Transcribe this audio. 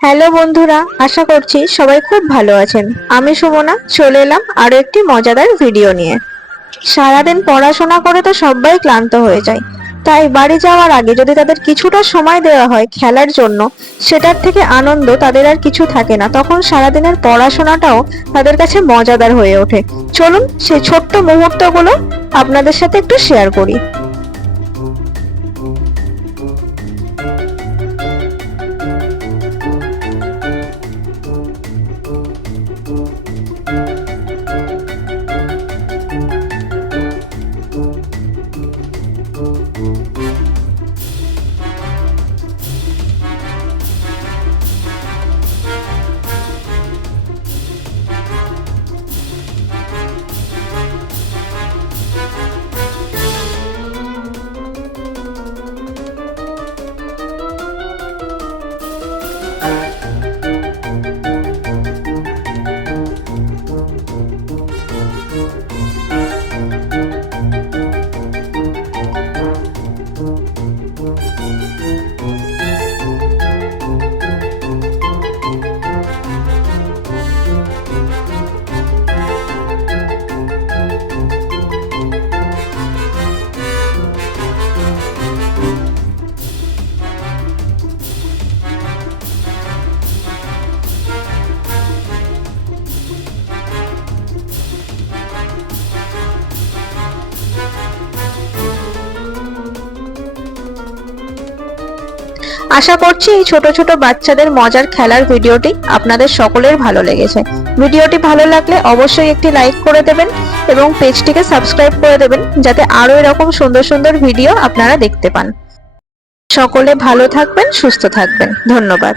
Hello বন্ধুরা, আশা করছি সবাই খুব ভালো আছেন। আমি সুমনা চলে এলাম আরো একটি মজাদার ভিডিও নিয়ে। সারাদিন পড়াশোনা করে তো সবাই ক্লান্ত হয়ে যায়, তাই বাড়ি যাওয়ার আগে যদি তাদের কিছুটা সময় দেওয়া হয় খেলার জন্য, সেটার থেকে আনন্দ তাদের আর কিছু থাকে না। তখন সারাদিনের পড়াশোনাটাও তাদের কাছে মজাদার হয়ে ওঠে। চলুন সেই ছোট্ট মুহূর্তগুলো আপনাদের সাথে একটু শেয়ার করি। আশা করছি এই ছোট ছোট বাচ্চাদের মজার খেলার ভিডিওটি আপনাদের সকলের ভালো লেগেছে। ভিডিওটি ভালো লাগলে অবশ্যই একটি লাইক করে দেবেন এবং পেজটিকে সাবস্ক্রাইব করে দেবেন, যাতে আরো এরকম সুন্দর সুন্দর ভিডিও আপনারা দেখতে পান। সকলে ভালো থাকবেন, সুস্থ থাকবেন। ধন্যবাদ।